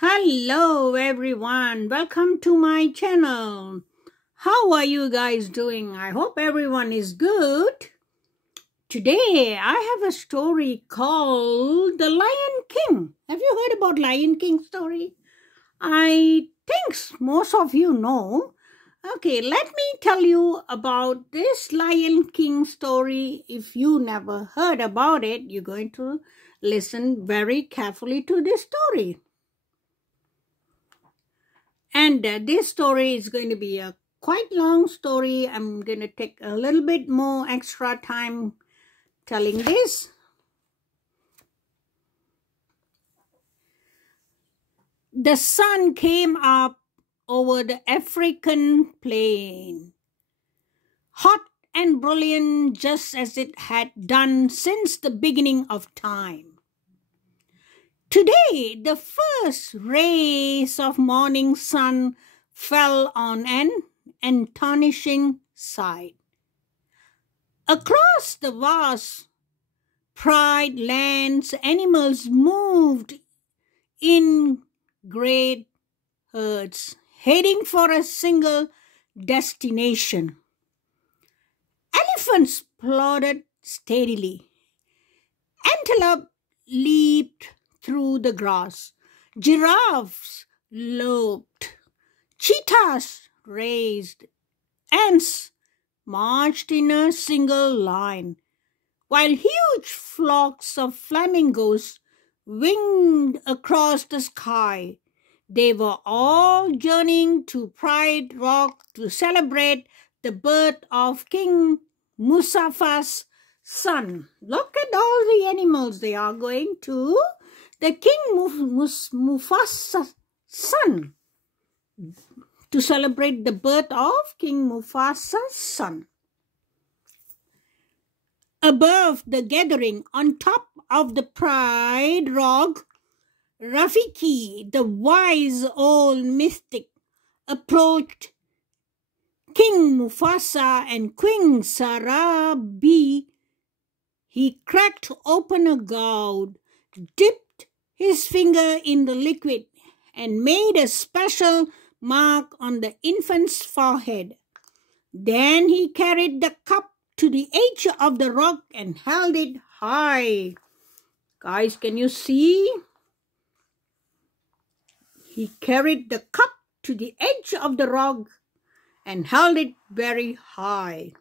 Hello everyone, welcome to my channel. How are you guys doing? I hope everyone is good. Today I have a story called The Lion King. Have you heard about Lion King story? I think most of you know. Okay, let me tell you about this Lion King story. If you never heard about it, you're going to listen very carefully to this story. And this story is going to be a quite long story. I'm going to take a little bit more extra time telling this. The sun came up over the African plain, hot and brilliant just as it had done since the beginning of time. Today, the first rays of morning sun fell on an astonishing sight. Across the vast prairie lands, animals moved in great herds, heading for a single destination. Elephants plodded steadily. Antelope leaped through the grass. Giraffes loped. Cheetahs raced. Ants marched in a single line, while huge flocks of flamingos winged across the sky. They were all journeying to Pride Rock to celebrate the birth of King Mustafa's son. Look at all the animals. They are going to the King Mustafa's son to celebrate the birth of King Mustafa's son. Above the gathering, on top of the Pride Rock, Rafiki, the wise old mystic, approached King Mufasa and Queen Sarabi. He cracked open a gourd, dipped his finger in the liquid, and made a special mark on the infant's forehead. Then he carried the cup to the edge of the rock and held it high. Guys, can you see? He carried the cup to the edge of the rock and held it very high.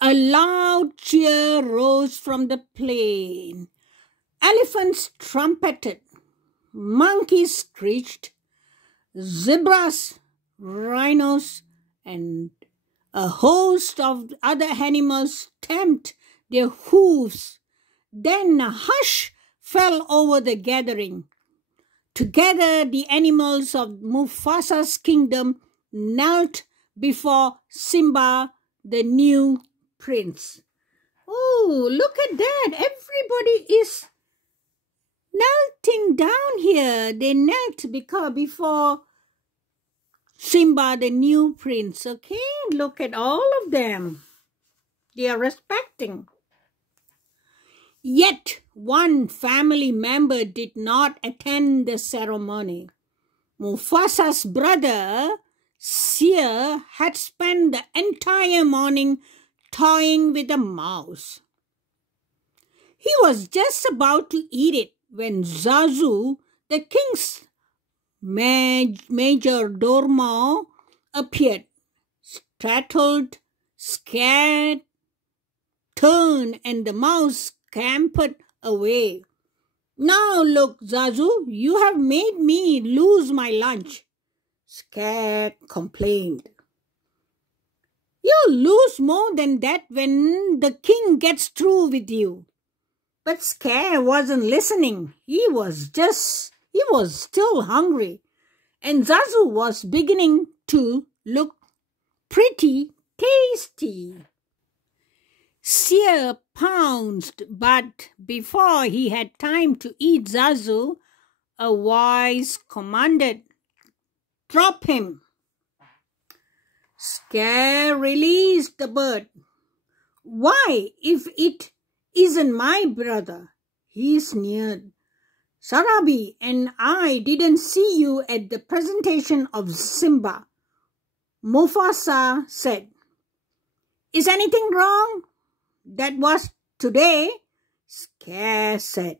A loud cheer rose from the plain. Elephants trumpeted, monkeys screeched, zebras, rhinos, and a host of other animals stamped their hooves. Then a hush fell over the gathering. Together, the animals of Mufasa's kingdom knelt before Simba, the new prince. Oh, look at that. Everybody is knelting down here. They knelt before Simba, the new prince. Okay, look at all of them. They are respecting. Yet one family member did not attend the ceremony. Mufasa's brother, Seer, had spent the entire morning toying with a mouse. He was just about to eat it when Zazu, the king's major domo, appeared. Startled, scared, turned, and the mouse scampered away. Now look, Zazu, you have made me lose my lunch, Scared complained. You'll lose more than that when the king gets through with you. But Scare wasn't listening. He was still hungry. And Zazu was beginning to look pretty tasty. Seer pounced, but before he had time to eat Zazu, a voice commanded, "Drop him." Scare released the bird. "Why, if it isn't my brother?" He sneered. Sarabi and I didn't see you at the presentation of Simba. Mufasa said. Is anything wrong? That was today, Scar said.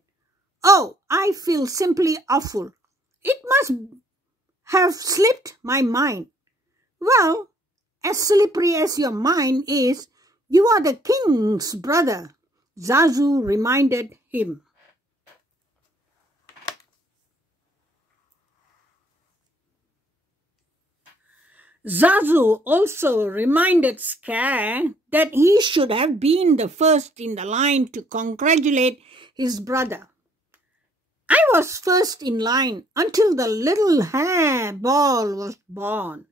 Oh, I feel simply awful. It must have slipped my mind. Well, as slippery as your mind is, you are the king's brother, Zazu reminded him. Zazu also reminded Scar that he should have been the first in the line to congratulate his brother. I was first in line until the little hair ball was born,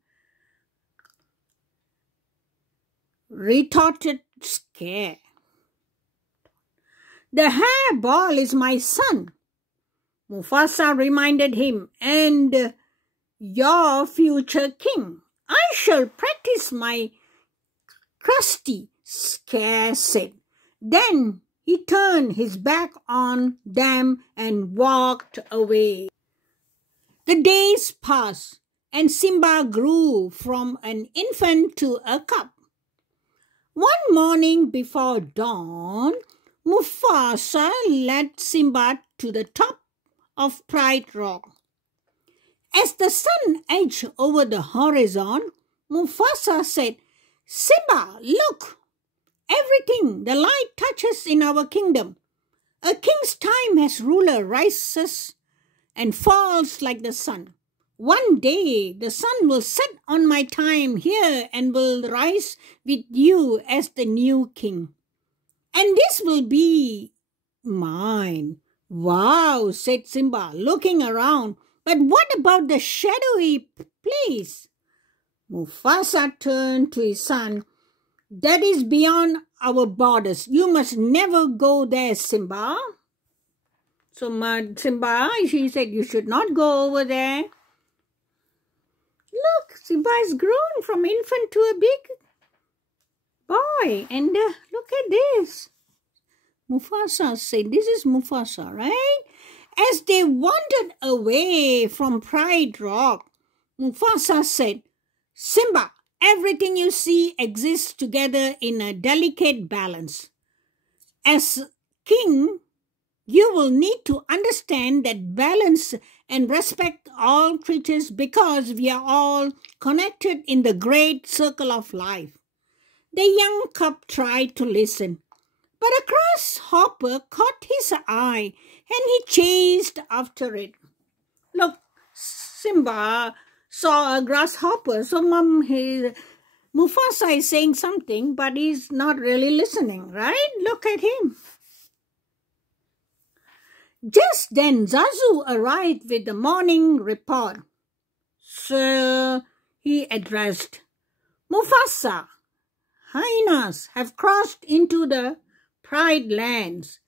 retorted Scar. The hair ball is my son, Mufasa reminded him, and your future king. I shall practice my crusty, Scar said. Then he turned his back on them and walked away. The days passed, and Simba grew from an infant to a cub. One morning before dawn, Mufasa led Simba to the top of Pride Rock. As the sun edged over the horizon, Mufasa said, Simba, look! Everything the light touches in our kingdom. A king's time as ruler rises and falls like the sun. One day the sun will set on my time here and will rise with you as the new king. And this will be mine. Wow, said Simba, looking around. But what about the shadowy place? Mufasa turned to his son. That is beyond our borders. You must never go there, Simba. So Simba, she said, you should not go over there. Look, Simba has grown from infant to a big boy. And look at this. Mufasa said, this is Mufasa, right? As they wandered away from Pride Rock, Mufasa said, Simba, everything you see exists together in a delicate balance. As king, you will need to understand that balance and respect all creatures because we are all connected in the great circle of life. The young cub tried to listen, but a grasshopper caught his eye and he chased after it. Look, Simba saw a grasshopper, so Mufasa is saying something, but he's not really listening, right? Look at him. Just then, Zazu arrived with the morning report. Sir, he addressed, Mufasa, hyenas have crossed into the Pride Lands.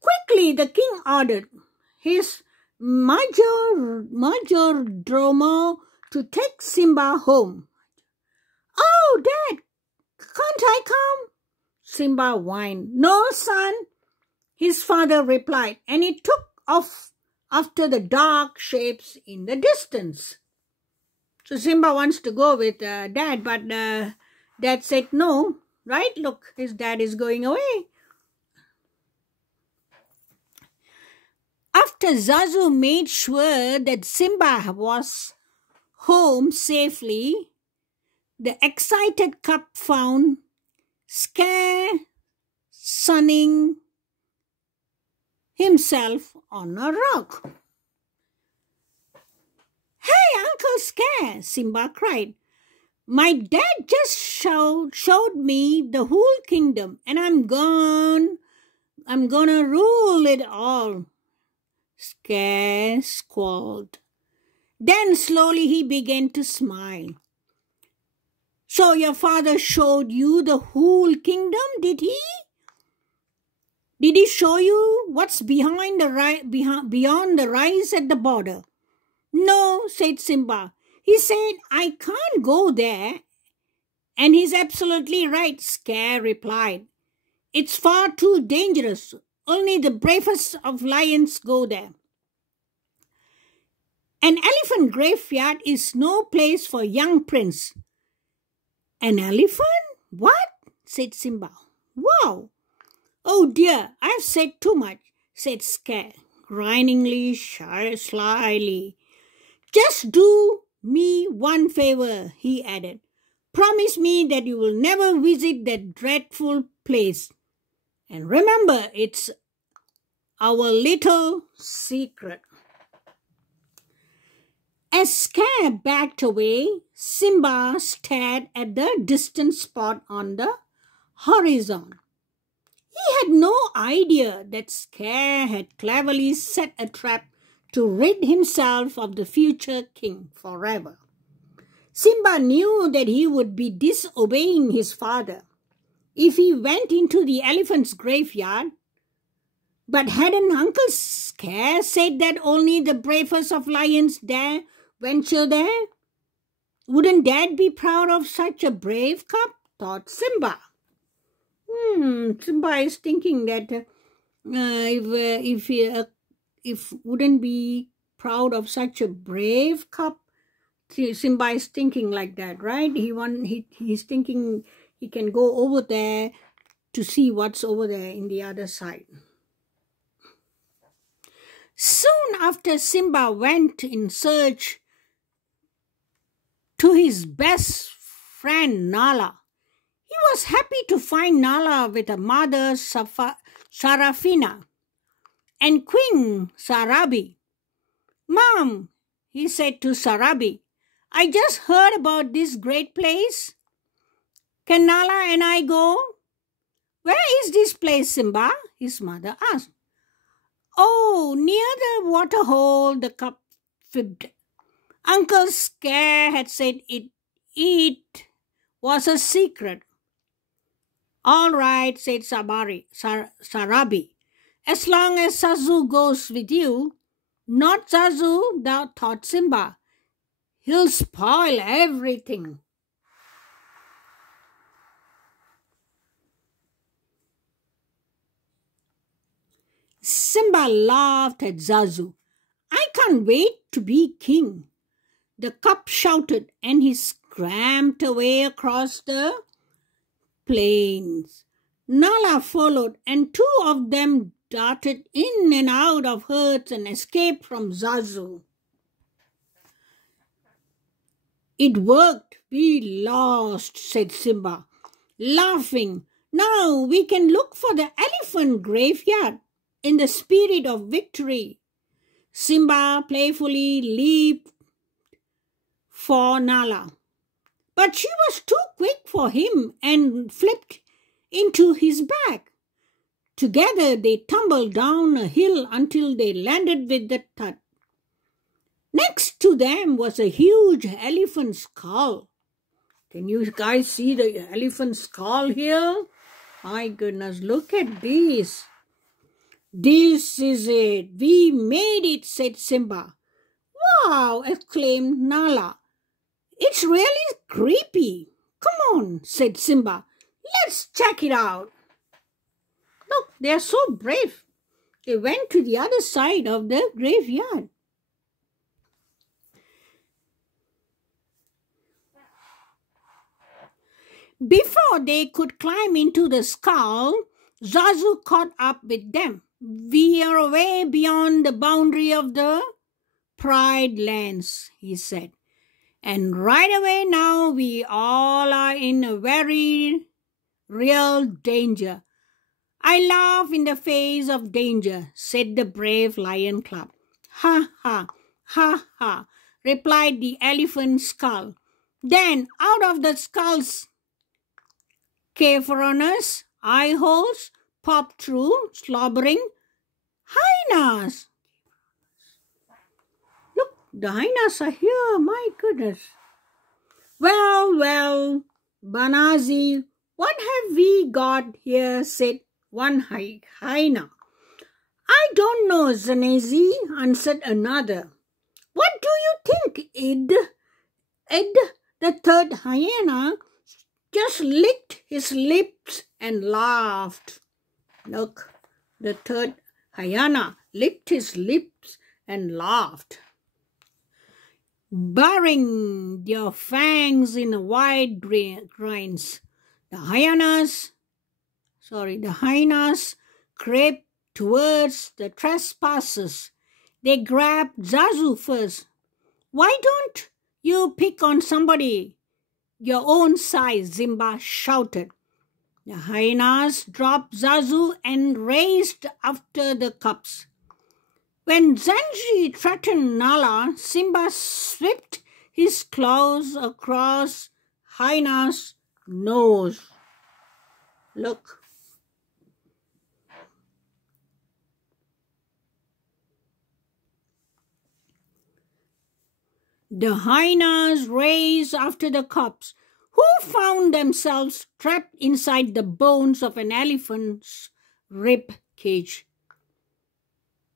Quickly, the king ordered his majordomo to take Simba home. Oh, Dad, can't I come? Simba whined. No, son, his father replied, and he took off after the dark shapes in the distance. So Simba wants to go with Dad, but Dad said no, right? Look, his dad is going away. After Zazu made sure that Simba was home safely, the excited cub found Scar sunning himself on a rock. Hey, Uncle Scar, Simba cried. My dad just showed me the whole kingdom and I'm gonna rule it all. Scar squalled. Then slowly he began to smile. So your father showed you the whole kingdom, did he? Did he show you what's beyond the rise at the border? No, said Simba. He said, I can't go there. And he's absolutely right, Scar replied. It's far too dangerous. Only the bravest of lions go there. An elephant graveyard is no place for young prince. An elephant? What? Said Simba. Wow! Oh dear, I've said too much, said Scare, griningly, slyly. Just do me one favor, he added. Promise me that you will never visit that dreadful place. And remember, it's our little secret. As Scare backed away, Simba stared at the distant spot on the horizon. He had no idea that Scare had cleverly set a trap to rid himself of the future king forever. Simba knew that he would be disobeying his father if he went into the elephant's graveyard. But hadn't Uncle Scare said that only the bravest of lions dare venture there? Wouldn't Dad be proud of such a brave cub? Thought Simba. Simba is thinking that if wouldn't be proud of such a brave cub. Simba is thinking like that, right? He's thinking he can go over there to see what's over there in the other side. Soon after, Simba went in search to his best friend Nala. He was happy to find Nala with a mother, Sarafina, and Queen Sarabi. Mom, he said to Sarabi, I just heard about this great place. Can Nala and I go? Where is this place, Simba? His mother asked. Oh, near the waterhole, the cub fibbed. Uncle Scare had said it was a secret. All right, said Sarabi. As long as Zazu goes with you. Not Zazu, thought Simba. He'll spoil everything. Simba laughed at Zazu. I can't wait to be king. The cub shouted, and he scrambled away across the plains. Nala followed, and two of them darted in and out of herds and escaped from Zazu. It worked. We lost, said Simba, laughing. Now we can look for the elephant graveyard in the spirit of victory. Simba playfully leaped for Nala, but she was too quick for him and flipped into his back. Together they tumbled down a hill until they landed with the thud. Next to them was a huge elephant skull. Can you guys see the elephant skull here? My goodness, look at this. This is it. We made it, said Simba. Wow, exclaimed Nala. It's really creepy. Come on, said Simba. Let's check it out. Look, they are so brave. They went to the other side of the graveyard. Before they could climb into the skull, Zazu caught up with them. We are way beyond the boundary of the Pride Lands, he said. And right away now we all are in a very real danger. I laugh in the face of danger, said the brave lion cub. Ha ha, ha ha, replied the elephant skull. Then out of the skull's cavernous eye holes popped through slobbering hyenas. Look, the hyenas are here, my goodness. Well, Banazi, what have we got here, said one hyena. I don't know, Zanazi, answered another. What do you think, Ed? Ed, the third hyena, just licked his lips and laughed. Look, The third hyena licked his lips and laughed, baring their fangs in wide grins. The hyenas crept towards the trespassers. They grabbed Zazu first. "Why don't you pick on somebody your own size?" Simba shouted. The hyenas dropped Zazu and raced after the cubs. When Zenji threatened Nala, Simba swept his claws across hyena's nose. Look. The hyenas raced after the cubs, who found themselves trapped inside the bones of an elephant's rib cage.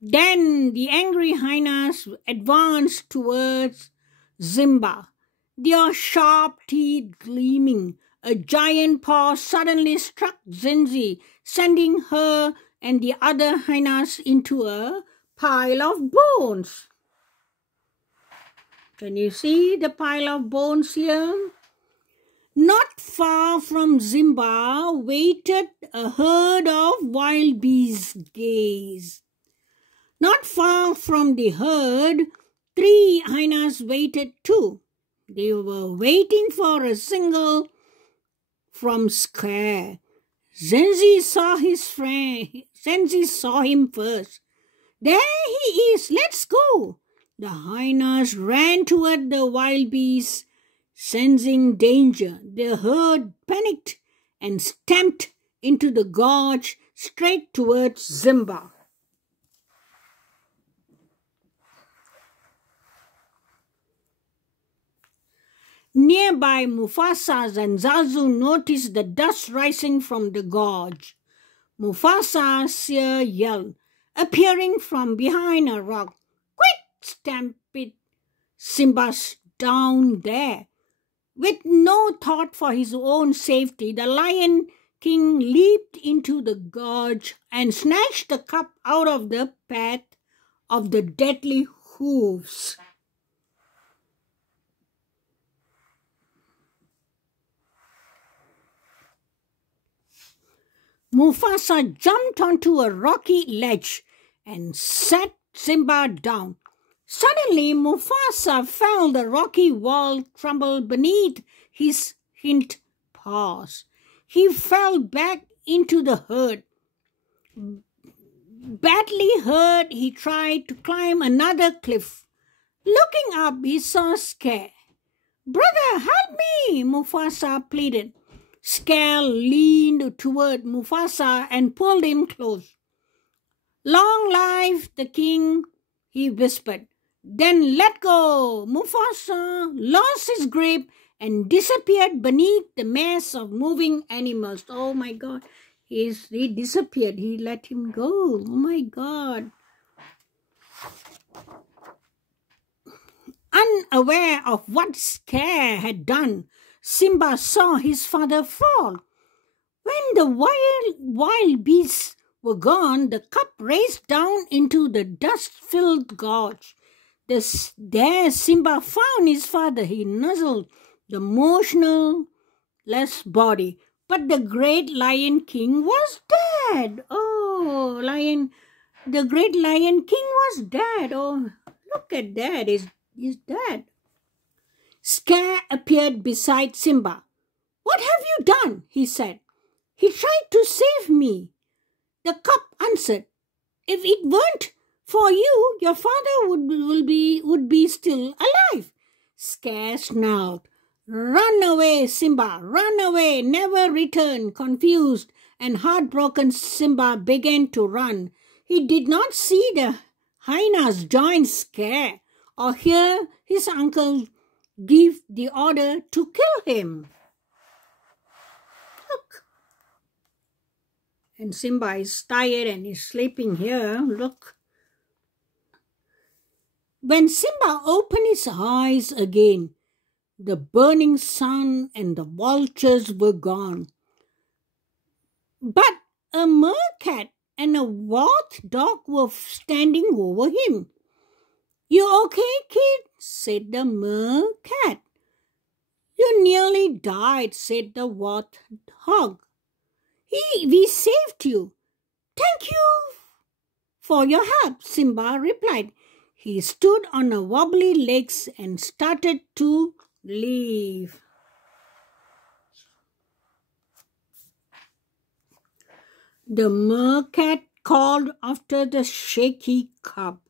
Then the angry hyenas advanced towards Simba, their sharp teeth gleaming. A giant paw suddenly struck Zenzi, sending her and the other hyenas into a pile of bones. Can you see the pile of bones here? Not far from Simba waited a herd of wild beasts. Not far from the herd, 3 hyenas waited too. They were waiting for a signal from Scare. Zenzi saw him first. "There he is, let's go." The hyenas ran toward the wild beasts, sensing danger. The herd panicked and stamped into the gorge straight towards Simba. Nearby, Mufasa and Zazu noticed the dust rising from the gorge. Mufasa yelled, appearing from behind a rock. "Quick, stampede Simba down there." With no thought for his own safety, the Lion King leaped into the gorge and snatched the cub out of the path of the deadly hooves. Mufasa jumped onto a rocky ledge and set Simba down. Suddenly, Mufasa felt the rocky wall crumble beneath his hind paws. He fell back into the herd. Badly hurt, he tried to climb another cliff. Looking up, he saw Scare. "Brother, help me," Mufasa pleaded. Scare leaned toward Mufasa and pulled him close. "Long life the king," he whispered. Then let go. Mufasa lost his grip and disappeared beneath the mass of moving animals. Oh my God. He disappeared. He let him go. Oh my God. Unaware of what Scare had done, Simba saw his father fall. When the wild beasts were gone, the cub raced down into the dust-filled gorge. There Simba found his father. He nuzzled the motionless body. But the great Lion King was dead. Oh, the great Lion King was dead. Oh, look at that. He's dead. Scare appeared beside Simba. "What have you done?" he said. "He tried to save me." The cub answered, "If it weren't for you, your father would be still alive." Scare snarled, "Run away, Simba, run away, never return." Confused and heartbroken, Simba began to run. He did not see the hyenas join Scare or hear his uncle give the order to kill him. Look. And Simba is tired and is sleeping here. Look. When Simba opened his eyes again, the burning sun and the vultures were gone. But a meerkat and a watchdog were standing over him. "You okay, kid?" said the mercat. "You nearly died," said the warthog. We saved you." "Thank you for your help," Simba replied. He stood on a wobbly legs and started to leave. The mercat called after the shaky cub.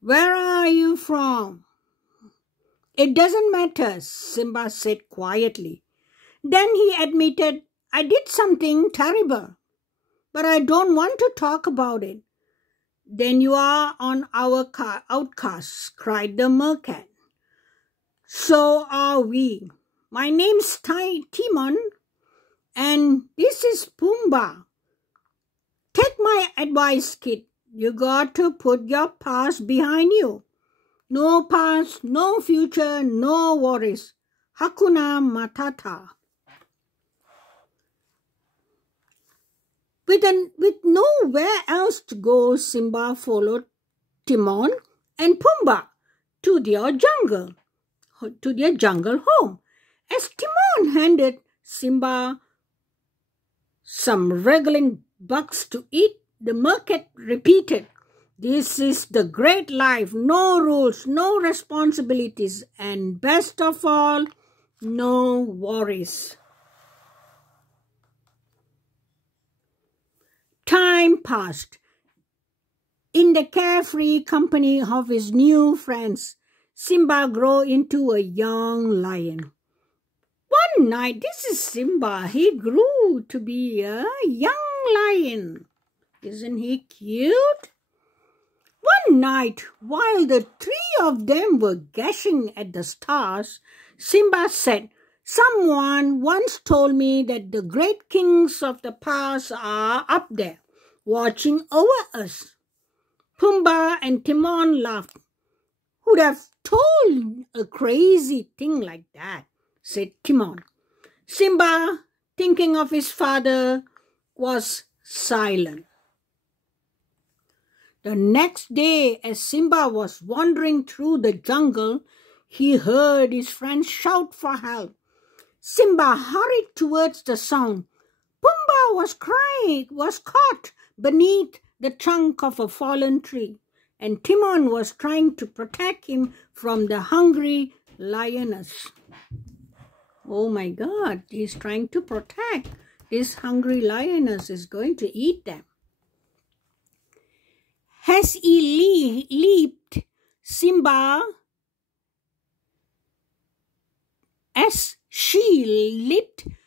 "Where are you from?" "It doesn't matter," Simba said quietly. Then he admitted, "I did something terrible, but I don't want to talk about it." "Then you are on our outcasts," cried the mercat. "So are we. My name's Timon, and this is Pumbaa. Take my advice, kid. You got to put your past behind you. No past, no future, no worries. Hakuna Matata." With nowhere else to go, Simba followed Timon and Pumbaa to their jungle home. As Timon handed Simba some wriggling bugs to eat, the mercat repeated, "This is the great life, no rules, no responsibilities, and best of all, no worries." Time passed. In the carefree company of his new friends, Simba grew into a young lion. One night, this is Simba, he grew to be a young lion. Isn't he cute? One night, while the three of them were gazing at the stars, Simba said, "Someone once told me that the great kings of the past are up there, watching over us." Pumbaa and Timon laughed. "Who'd have told a crazy thing like that?" said Timon. Simba, thinking of his father, was silent. The next day, as Simba was wandering through the jungle, he heard his friends shout for help. Simba hurried towards the sound. Pumbaa was caught beneath the trunk of a fallen tree, and Timon was trying to protect him from the hungry lioness. Oh my God, he's trying to protect. This hungry lioness is going to eat them. As he leaped,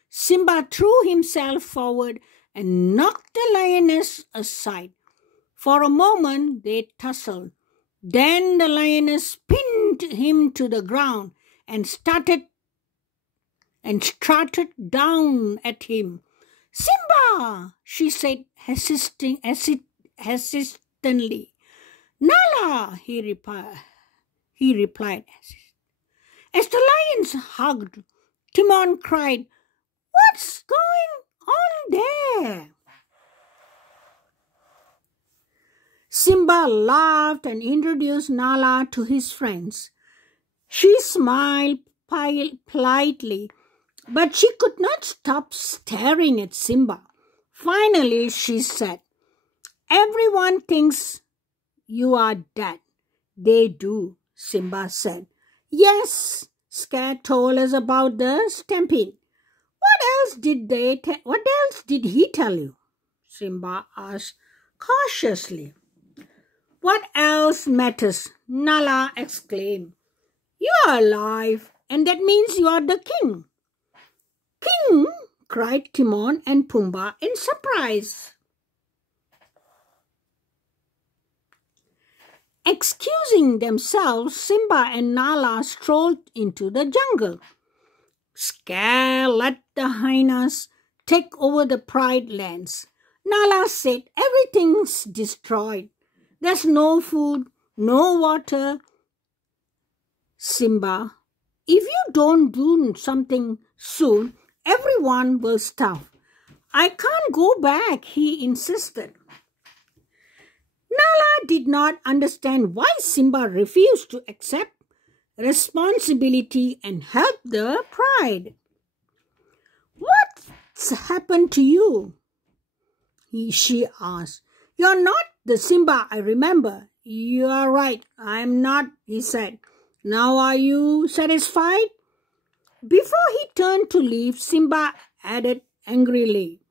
Simba threw himself forward and knocked the lioness aside. For a moment they tussled. Then the lioness pinned him to the ground and strutted down at him. "Simba!" she said hesitantly. "Nala!" he replied. As the lions hugged, Timon cried, "What's going on there?" Simba laughed and introduced Nala to his friends. She smiled politely, but she could not stop staring at Simba. Finally, she said, "Everyone thinks you are dead." "They do," Simba said. "Yes, Scar told us about the stampede." What else did he tell you?" Simba asked cautiously. "What else matters?" Nala exclaimed. "You are alive, and that means you are the king." "King?" cried Timon and Pumbaa in surprise. Excusing themselves, Simba and Nala strolled into the jungle. Scar let the hyenas take over the Pride lands. Nala said, "Everything's destroyed. There's no food, no water." "Simba, if you don't do something soon, everyone will starve." "I can't go back," he insisted. did not understand why Simba refused to accept responsibility and help the pride. "What's happened to you?" she asked. "You're not the Simba I remember." "You are right, I'm not," he said. "Now are you satisfied?" Before he turned to leave, Simba added angrily,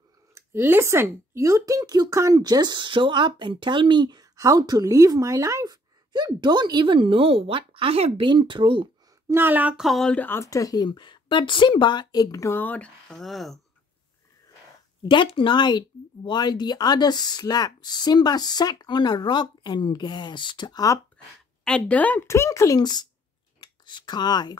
"Listen, you think you can't just show up and tell me how to live my life? You don't even know what I have been through." Nala called after him, but Simba ignored her. That night, while the others slept, Simba sat on a rock and gazed up at the twinkling sky.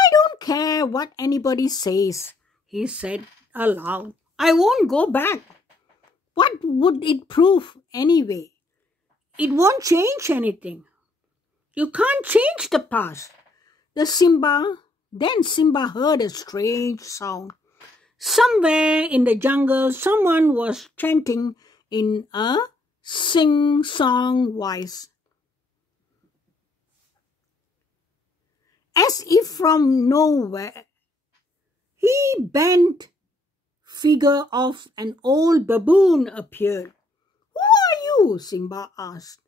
"I don't care what anybody says," he said aloud. "I won't go back. What would it prove anyway? It won't change anything. You can't change the past." Then Simba heard a strange sound. Somewhere in the jungle, someone was chanting in a sing-song voice. As if from nowhere, he bent figure of an old baboon appeared. "Who are you?" Simba asked,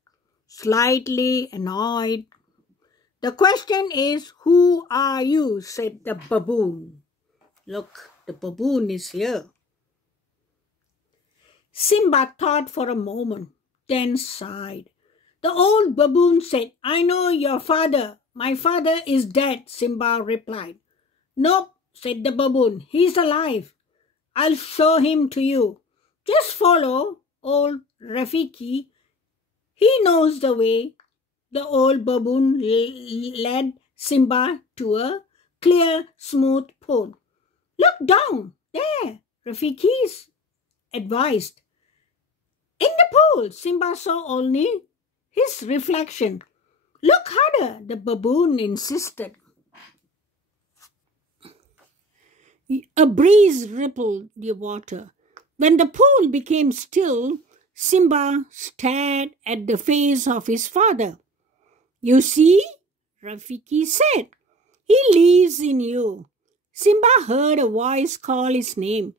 slightly annoyed. "The question is, who are you?" said the baboon. "Look, the baboon is here." Simba thought for a moment, then sighed. The old baboon said, "I know your father. My father is dead," Simba replied. "Nope," said the baboon. "He's alive. I'll show him to you. Just follow old Rafiki. He knows the way." The old baboon led Simba to a clear, smooth pool. "Look down there," Rafiki advised. In the pool, Simba saw only his reflection. "Look harder," the baboon insisted. A breeze rippled the water. When the pool became still, Simba stared at the face of his father. "You see," Rafiki said, "he lives in you." Simba heard a voice call his name,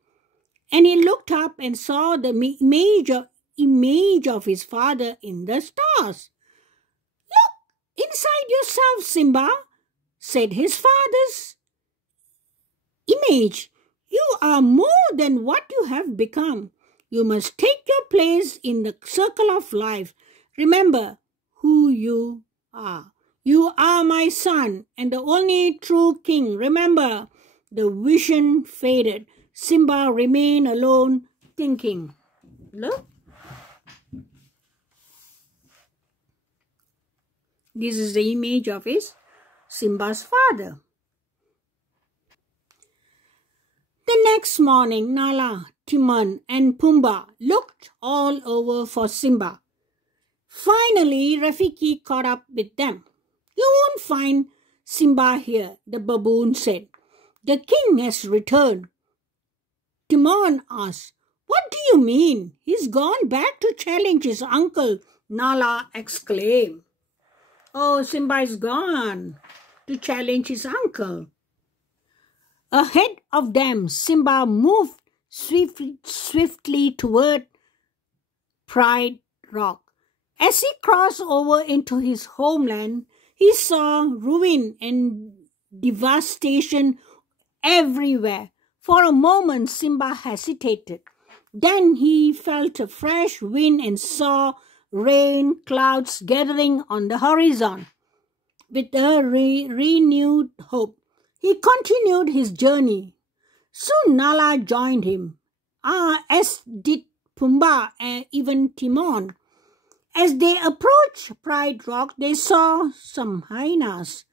and he looked up and saw the image of his father in the stars. "Look inside yourself, Simba," said his father's image. "You are more than what you have become. You must take your place in the circle of life. Remember who you are. You are my son and the only true king." Remember, the vision faded. Simba remained alone, thinking. Look. This is the image of Simba's father. The next morning, Nala, Timon, and Pumbaa looked all over for Simba. Finally, Rafiki caught up with them. "You won't find Simba here," the baboon said. "The king has returned." Timon asked, "What do you mean? He's gone back to challenge his uncle," Nala exclaimed. "Oh, Simba is gone to challenge his uncle." Ahead of them, Simba moved swiftly toward Pride Rock. As he crossed over into his homeland, he saw ruin and devastation everywhere. For a moment, Simba hesitated. Then he felt a fresh wind and saw rain clouds gathering on the horizon. With a renewed hope, he continued his journey. Soon Nala joined him, as did Pumbaa and even Timon. As they approached Pride Rock, they saw some hyenas.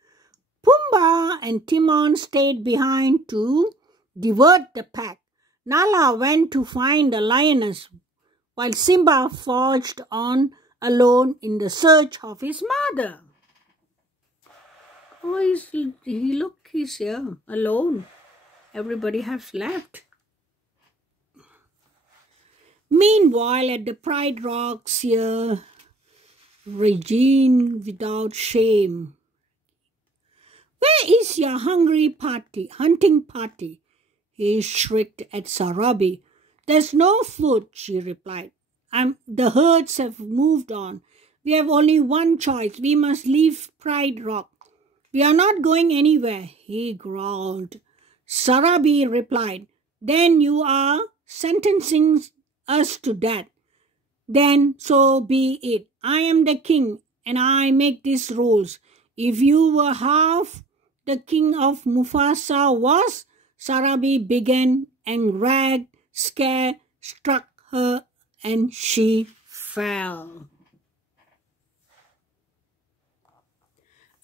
Pumbaa and Timon stayed behind to divert the pack. Nala went to find the lioness, while Simba forged on alone in the search of his mother. Oh, he's here, alone. Everybody has left. Meanwhile, at the Pride Rocks here, Regine without shame. Where is your hunting party? He shrieked at Sarabi. There's no food, she replied. The herds have moved on. We have only one choice. We must leave Pride Rock. We are not going anywhere, he growled. Sarabi replied, Then you are sentencing us to death. Then so be it. I am the king, and I make these rules. If you were half the king of Mufasa was, Sarabi began, and Rag, Scare, struck her, and she fell.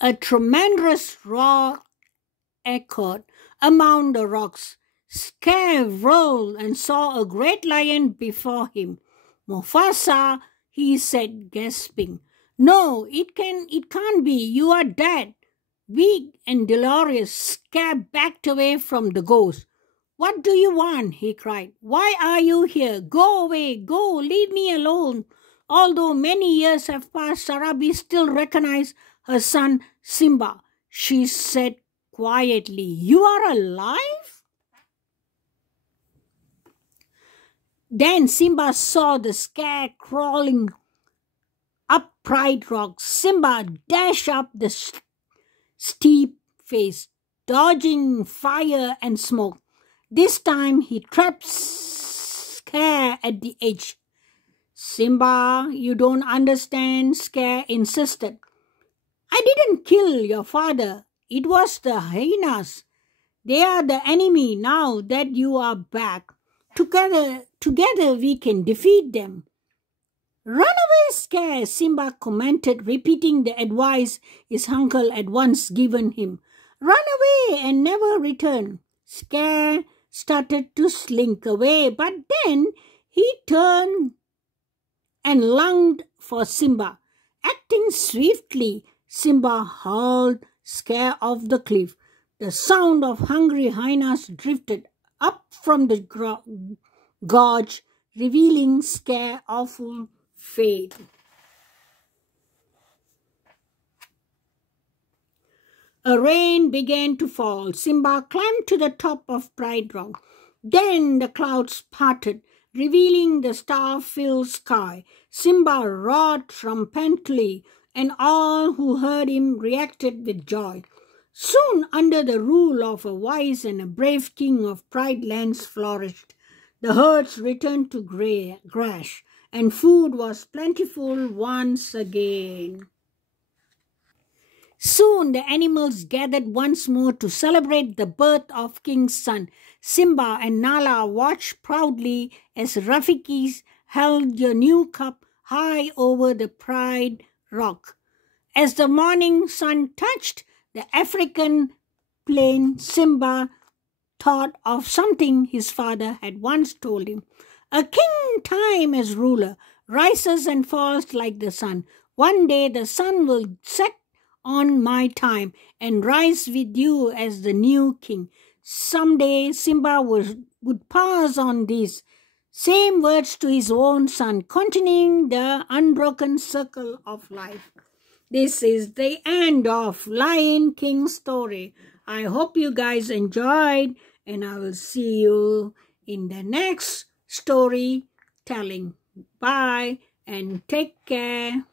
A tremendous roar echoed among the rocks. Scare rolled and saw a great lion before him. Mufasa, he said, gasping. No, it can't be. You are dead. Weak and delirious, Scare backed away from the ghost. What do you want? He cried. Why are you here? Go away, go, leave me alone. Although many years have passed, Sarabi still recognized her son Simba. She said quietly, You are alive? Then Simba saw the Scare crawling up Pride Rock. Simba dashed up the steep face, dodging fire and smoke. This time he trapped Scare at the edge. Simba, you don't understand, Scare insisted. I didn't kill your father. It was the hyenas. They are the enemy now that you are back. Together we can defeat them. Run away, Scare, Simba commented, repeating the advice his uncle had once given him. Run away and never return. Scare started to slink away, but then he turned and lunged for Simba. Acting swiftly, Simba hauled Scare off the cliff. The sound of hungry hyenas drifted up from the gorge, revealing Scare's awful fate. A rain began to fall. Simba climbed to the top of Pride Rock. Then the clouds parted, revealing the star-filled sky. Simba roared triumphantly, and all who heard him reacted with joy. Soon, under the rule of a wise and a brave king of Pride Lands flourished. The herds returned to grass, and food was plentiful once again. Soon the animals gathered once more to celebrate the birth of King's son. Simba and Nala watched proudly as Rafiki held the new cup high over the Pride Rock. As the morning sun touched the African plain, Simba thought of something his father had once told him. A king time as ruler rises and falls like the sun. One day the sun will set on my time and rise with you as the new king. Someday Simba would pass on these same words to his own son, continuing the unbroken circle of life. This is the end of Lion King story. I hope you guys enjoyed, and I will see you in the next story telling. Bye and take care.